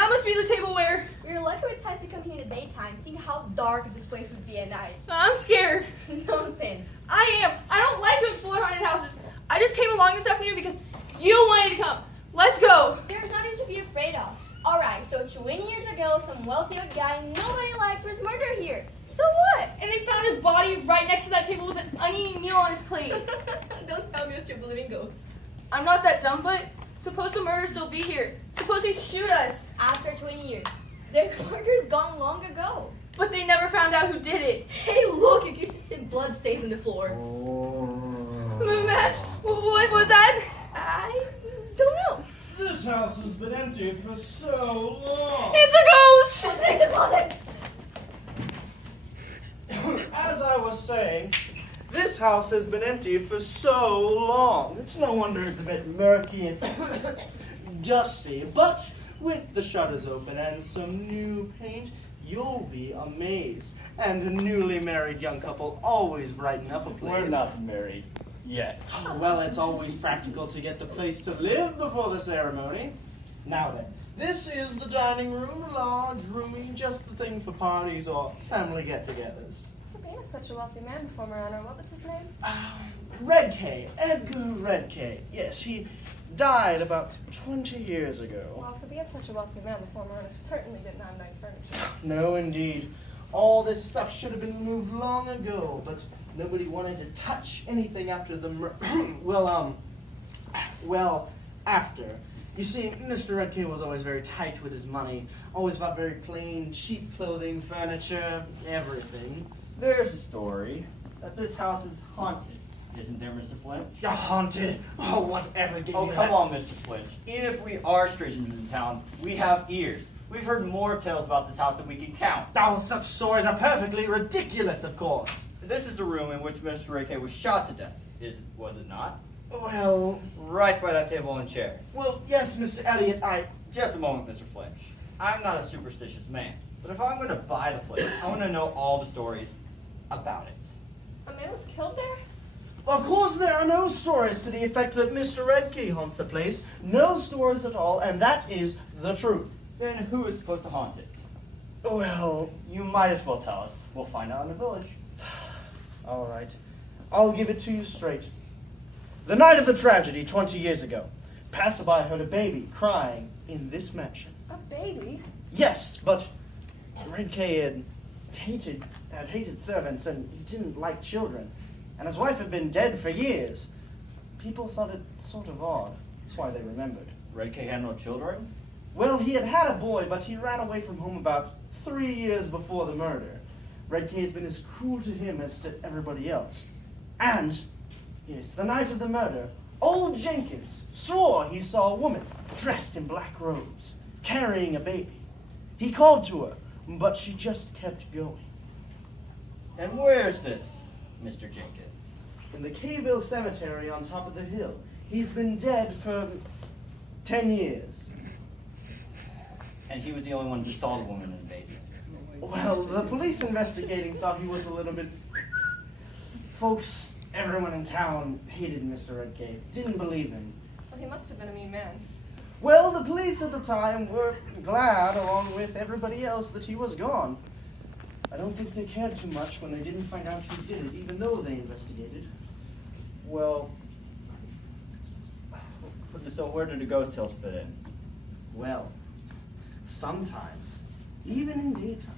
That must be the table where... We're lucky we decided to come here in the daytime. Think how dark this place would be at night. I'm scared. Nonsense. I am. I don't like to explore haunted houses. I just came along this afternoon because you wanted to come. Let's go. There's nothing to be afraid of. Alright, so 20 years ago, some wealthy old guy nobody liked was murdered here. So what? And they found his body right next to that table with an uneaten meal on his plate. Don't tell me that you believe in ghosts. I'm not that dumb, but suppose the murderer still be here. Suppose he'd shoot us. After 20 years. The murder's gone long ago. But they never found out who did it. Hey, look, you can see blood stains on the floor. Mash, what was that? I don't know. This house has been empty for so long. It's a ghost! What's in the closet? As I was saying, this house has been empty for so long. It's no wonder it's a bit murky and dusty. But with the shutters open and some new paint, you'll be amazed. And a newly married young couple always brighten up a place. We're not married yet. Well, it's always practical to get the place to live before the ceremony. Now then, this is the dining room, large, roomy, just the thing for parties or family get-togethers. The man is such a wealthy man before my honor. What was his name? Redkay, Edgar Redkay. Yes, he died about 20 years ago. Well, to be such a wealthy man before my honor certainly didn't have nice furniture. No, indeed. All this stuff should have been moved long ago, but nobody wanted to touch anything after the after. You see, Mr. Redkay was always very tight with his money. Always bought very plain, cheap clothing, furniture, everything. There's a story that this house is haunted. Isn't there, Mr. Flinch? You're haunted. Oh, whatever gave Oh, you come that? on, Mr. Flinch. Even if we are strangers in town, we have ears. We've heard more tales about this house than we can count. Oh, such stories are perfectly ridiculous, of course. This is the room in which Mr. Redkay was shot to death. Was it not? Well, Right by that table and chair. yes, Mr. Elliot, Just a moment, Mr. Flinch. I'm not a superstitious man, but if I'm going to buy the place, I want to know all the stories about it. A man was killed there? Of course there are no stories to the effect that Mr. Redkay haunts the place. No stories at all, and that is the truth. Then who is supposed to haunt it? Well, You might as well tell us. We'll find out in the village. all right. I'll give it to you straight. The night of the tragedy 20 years ago, passerby heard a baby crying in this mansion. A baby? Yes, but Redkay had hated servants and he didn't like children. And his wife had been dead for years. People thought it sort of odd. That's why they remembered. Redkay had no children? Well, he had had a boy, but he ran away from home about 3 years before the murder. Redkay has been as cruel to him as to everybody else. And, yes, the night of the murder, old Jenkins swore he saw a woman dressed in black robes, carrying a baby. He called to her, but she just kept going. And where's this, Mr. Jenkins? In the Cayville Cemetery on top of the hill. He's been dead for 10 years. And he was the only one who saw the woman and the baby. Well, the police investigating thought he was a little bit... Folks, everyone in town hated Mr. Redkay. Didn't believe him. Well, he must have been a mean man. Well, the police at the time were glad, along with everybody else, that he was gone. I don't think they cared too much when they didn't find out who did it, even though they investigated. Well, so where did the ghost tales fit in? Well, sometimes, even in daytime,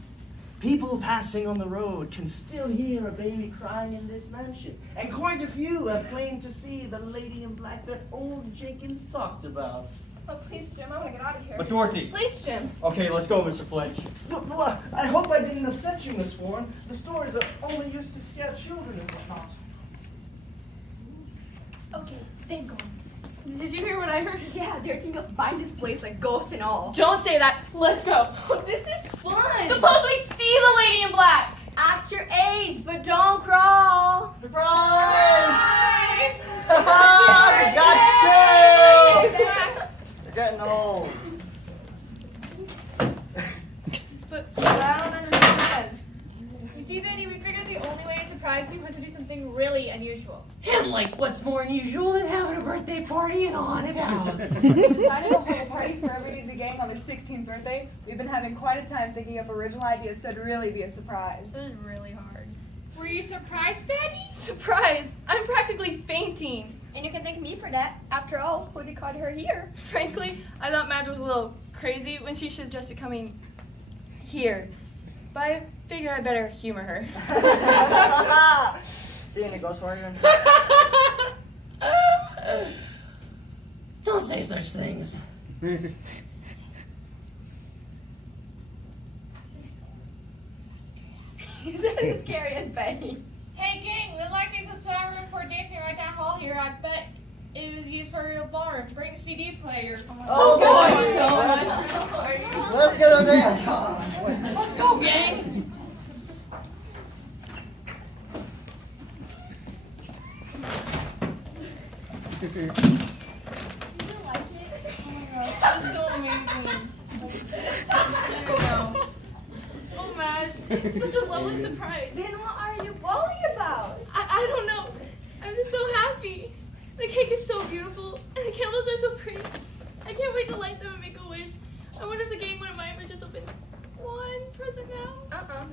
people passing on the road can still hear a baby crying in this mansion. And quite a few have claimed to see the lady in black that old Jenkins talked about. Oh, please, Jim, I want to get out of here. But Dorothy! Please, Jim. Okay, let's go, Mr. Flinch. Well, I hope I didn't upset you, Miss Warren. The stories are only used to scare children and whatnot. Okay, they've gone. Did you hear what I heard? Yeah, they're thinking of buying this place like ghosts and all. Don't say that. Let's go. Oh, this is fun. Suppose we see the lady in black. Act your age, but don't crawl. Surprise! Surprise! Got you! You're getting old. But I don't understand. You see, Betty, we figured the only way to surprise you was to do something really unusual. And like, what's more unusual than having a birthday party in a haunted house? Decided to hold a party for everybody to gang mother's 16th birthday, we've been having quite a time thinking up original ideas so it'd really be a surprise. It was really hard. Were you surprised, Betty? Surprise! I'm practically fainting. And you can thank me for that. After all, who caught her here? Frankly, I thought Madge was a little crazy when she suggested coming here. But I figured I better humor her. See any ghost warrior? Don't say such things. He's as scary as Betty. Hey gang, look like there's a swimming room for dancing right down the hall here. I bet it was used for a real ballroom to bring a CD player. Oh boy! So much. Let's get a dance on. Let's go, gang! That was so amazing. I know. Oh, Madge, it's such a lovely surprise. Then what are you bawling about? I don't know. I'm just so happy. The cake is so beautiful, and the candles are so pretty. I can't wait to light them and make a wish. I wonder if the gang wouldn't mind if I just open one present now.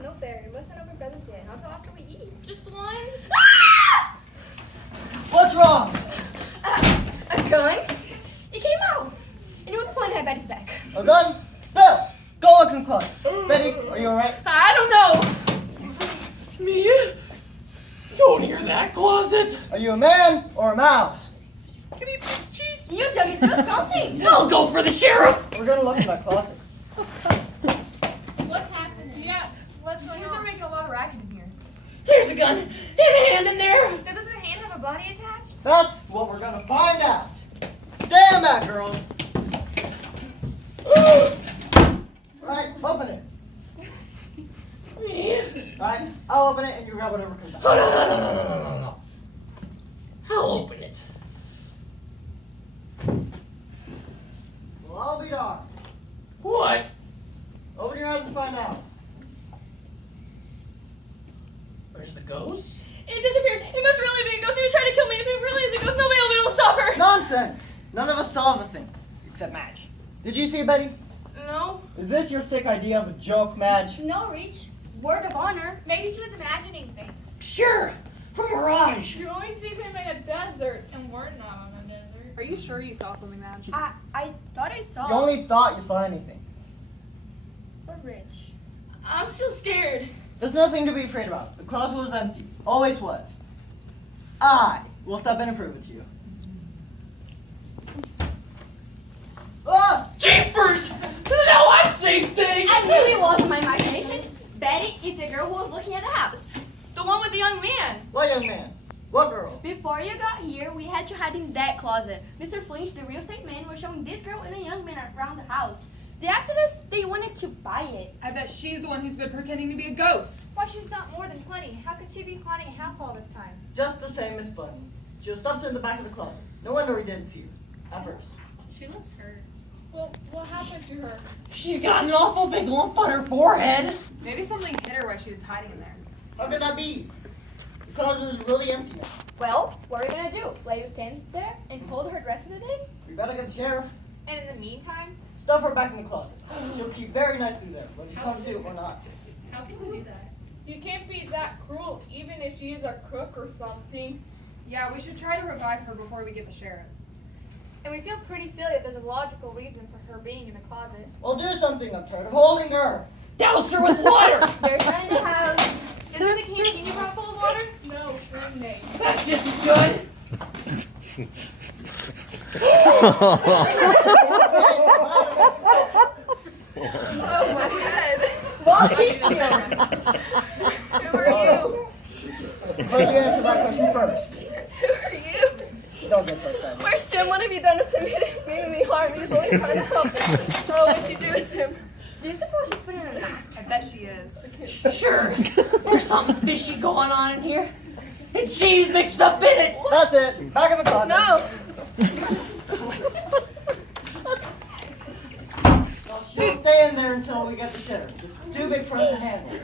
No fair. You mustn't open presents yet. Not till after we eat. Just one? What's wrong? A gun? It came out. And it was pointed at Betty's back. A gun? No! Go look in the closet. Betty, are you alright? I don't know. Me? Don't hear that, closet. Are you a man or a mouse? Give me a piece of cheese. You dug into something. I'll go for the sheriff. We're gonna look in my closet. What's happened? Yeah, what's going Things are on? making a lot of racket in here. There's a gun and a hand in there. Doesn't the hand have a body attached? That's what we're gonna find out. Stand back, girls. Right, open it. Right, I'll open it and you grab whatever comes out. Oh, no. I'll open it. Well, I'll be darned. What? Open your eyes and find out. Where's the ghost? It disappeared. It must really be a ghost. He was trying to kill me. If it really is a ghost, nobody will be able to stop her. Nonsense! None of us saw the thing, except Madge. Did you see Betty? No. Is this your sick idea of a joke, Madge? No, Reach. Word of honor. Maybe she was imagining things. Sure. A mirage. You always see them in a desert, and we're not on a desert. Are you sure you saw something, Madge? I thought I saw. You only thought you saw anything. But Rich. I'm still scared. There's nothing to be afraid about. The closet was empty. Always was. I will step in and prove it to you. Ah! Jeepers! Now I'm seeing things. I knew it wasn't my imagination. Betty is the girl who was looking at the house. The one with the young man. What young man? What girl? Before you got here, we had you hide in that closet. Mr. Flinch, the real estate man, was showing this girl and a young man around the house. They acted as they wanted to buy it. I bet she's the one who's been pretending to be a ghost. Why, she's not more than 20. How could she be haunting a house all this time? Just the same as Bunny. She was stuffed in the back of the closet. No wonder we didn't see her. At first. She looks hurt. Well, what happened to her? She's got an awful big lump on her forehead. Maybe something hit her while she was hiding in there. How could that be? The closet is really empty now. Well, what are we gonna do? Let you stand there and hold her the rest of the day? We better get the sheriff. And in the meantime, Stuff her back in the closet. She'll keep very nicely there, whether you come to do it or not. how can we do that? You can't be that cruel, even if she is a crook or something. Yeah, we should try to revive her before we get the sheriff. And we feel pretty silly if there's a logical reason for her being in the closet. Well, do something. I'm tired of holding her. Douse her with water. There's her in the house. Isn't the canteen you brought full of water? No, lemonade. That's just as good. Oh my god. Who are you? Let me answer that question first. Who are you? Don't get so excited. Where's Jim? What have you done with him? Meaning me harm. He was only trying to help him. Oh, what'd you do with him? Do you suppose she's putting her in a match? I bet she is. Sure. There's something fishy going on in here. And she's mixed up in it. That's it. Back in the closet. No. She'll stay in there until we get the sheriff. This is too big for us to handle.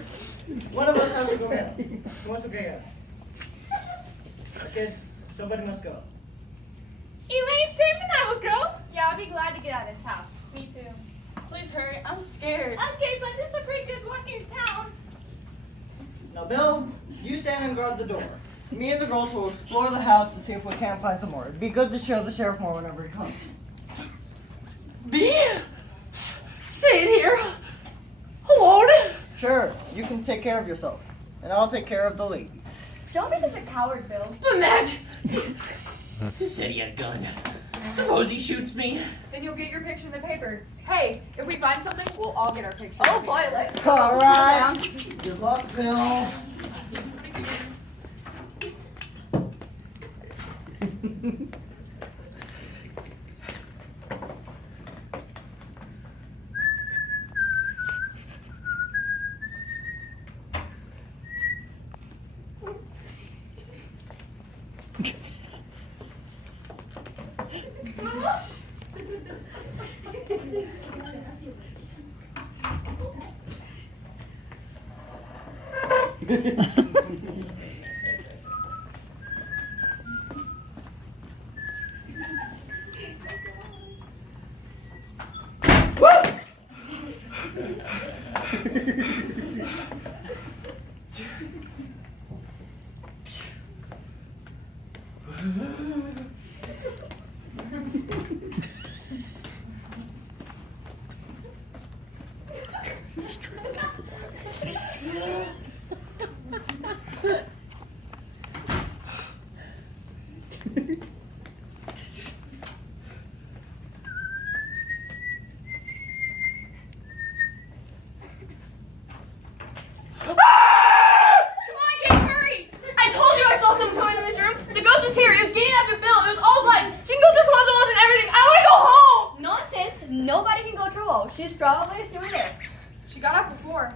One of us has to go in. Who wants to go in? Kids, somebody must go. Elaine, Sam, and I will go. Yeah, I'll be glad to get out of this house. Me too. Please hurry. I'm scared. Okay, but it's a pretty good one in town. Now, Bill, you stand and guard the door. Me and the girls will explore the house to see if we can't find some more. It'd be good to show the sheriff more whenever he comes. Me? Staying here? Alone? Sure, you can take care of yourself, and I'll take care of the ladies. Don't be such a coward, Bill. But Madge, you said he had a gun. Suppose he shoots me. Then you'll get your picture in the paper. Hey, if we find something, we'll all get our picture. Oh boy, let's go. All right. Good luck, Bill. She's probably still there. She got out before.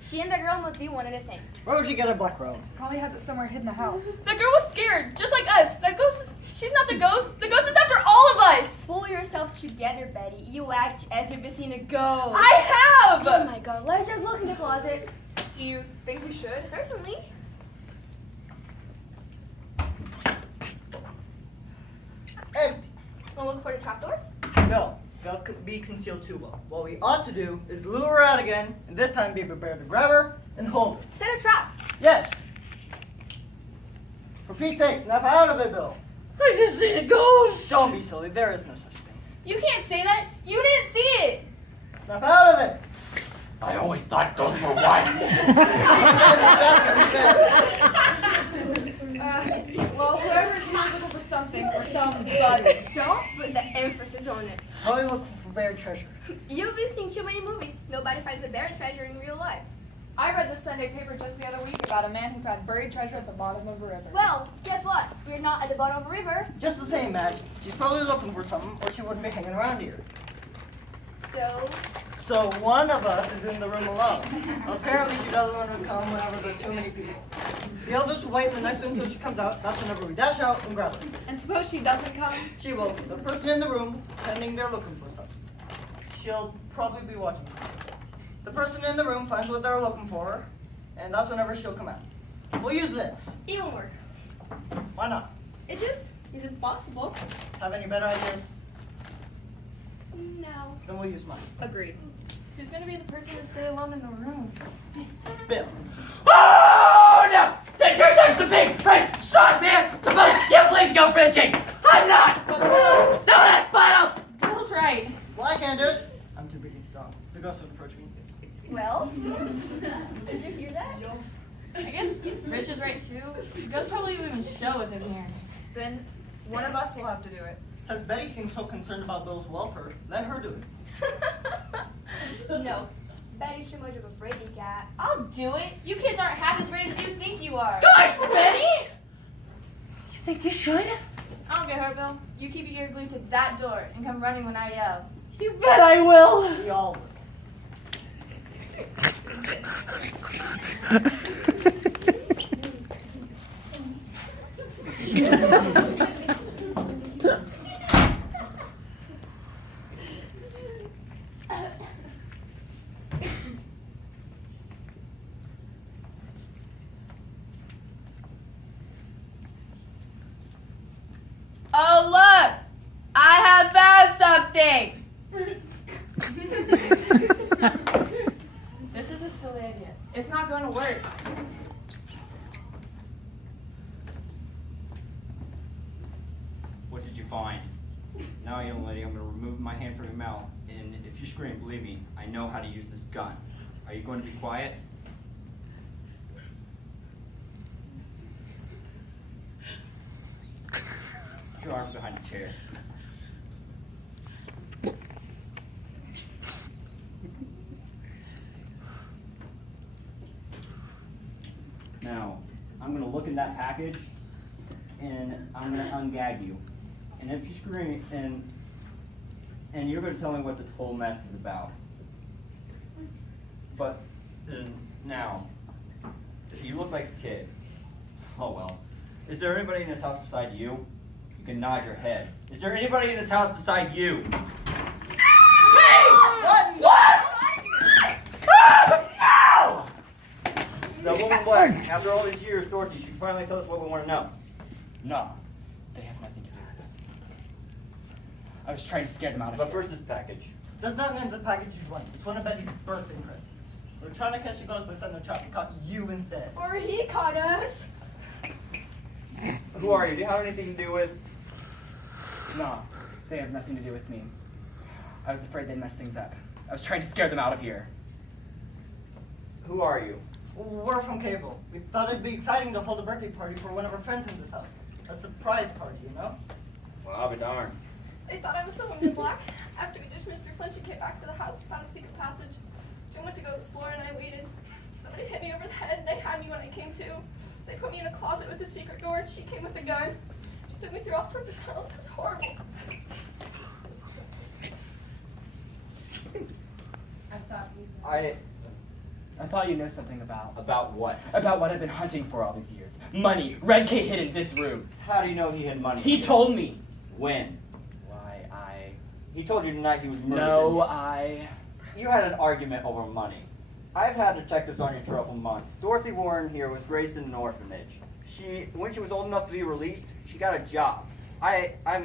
She and the girl must be one and the same. Where would you get a black robe? Probably has it somewhere hidden in the house. The girl was scared, just like us. That ghost is... She's not the ghost. The ghost is after all of us. Pull yourself together, Betty. You act as if you've seen a ghost. I have! Oh my god, let's just look in the closet. Do you think we should? Certainly. Empty. Wanna look for the trapdoors? No, that could be concealed too well. What we ought to do is lure her out again, and this time be prepared to grab her and hold her. Set a trap. Yes. For Pete's sake, snap out of it, Bill. I just seen a ghost. Don't be silly. There is no such thing. You can't say that. You didn't see it. Snap out of it. I always thought ghosts were white. Well, whoever's here is looking for something or somebody. Don't put the emphasis on it. Probably looking for buried treasure. You've been seeing too many movies. Nobody finds a buried treasure in real life. I read the Sunday paper just the other week about a man who found buried treasure at the bottom of a river. Well, guess what? We're not at the bottom of a river. Just the same, Madge. She's probably looking for something, or she wouldn't be hanging around here. So one of us is in the room alone. Apparently she doesn't want to come whenever there are too many people. The others will wait in the next room until she comes out. That's whenever we dash out and grab her. And suppose she doesn't come? She will. The person in the room pretending they're looking for something. She'll probably be watching. The person in the room finds what they're looking for, and that's whenever she'll come out. We'll use this. It won't work. Why not? It just isn't possible. Have any better ideas? No. Then we'll use mine. Agreed. Who's gonna be the person to stay alone in the room? Bill. Oh no! Take yourself to big, right, strong man. Suppose you please go for the chase. I'm not. No, that's bottom. Bill's right. Well, I can't do it. I'm too big and strong. The ghost would approach me. Well, did you hear that? I guess Rich is right too. Ghost probably won't even show with him here. Then one of us will have to do it. Since Betty seems so concerned about Bill's welfare, let her do it. No. Betty's too much of a fraidy cat. I'll do it. You kids aren't half as brave as you think you are. Gosh, Betty! You think you should? I don't get hurt, Bill. You keep your ear glued to that door and come running when I yell. You bet I will. We all will. Oh, look! I have found something! It's not going to work. What did you find? Now, young lady, I'm going to remove my hand from your mouth, and if you scream, believe me, I know how to use this gun. Are you going to be quiet? Put your arms behind the chair. Now, I'm going to look in that package, and I'm going to ungag you. And if you scream, and you're going to tell me what this whole mess is about. But now, you look like a kid. Oh well. Is there anybody in this house beside you? You can nod your head. Is there anybody in this house beside you? What? No! The woman in black. After all these years, Dorothy, she can finally tell us what we want to know. No, they have nothing to do with it. I was trying to scare them out of But here. first, this package. That's not in the package you want. It's one of Betty's birthday presents. We're trying to catch you both by sending a trap. We caught you instead. Or he caught us. Who are you? Do you have anything to do with? No, they have nothing to do with me. I was afraid they'd mess things up. I was trying to scare them out of here. Who are you? We're from Cable. We thought it'd be exciting to hold a birthday party for one of our friends in this house. A surprise party, you know? Well, I'll be darned. They thought I was the woman in black. After we ditched Mr. Flinch and came back to the house, found a secret passage. I went to go explore and I waited. Somebody hit me over the head and they had me when I came to. They put me in a closet with a secret door and she came with a gun. She took me through all sorts of tunnels. It was horrible. I thought you know something about About what? what I've been hunting for all these years. Money. Red K hid in this room. How do you know he had money? He told me. When? Why, He told you tonight he was murdered. No, You had an argument over money. I've had detectives on your trail for months. Dorothy Warren here was raised in an orphanage. When she was old enough to be released, she got a job. I met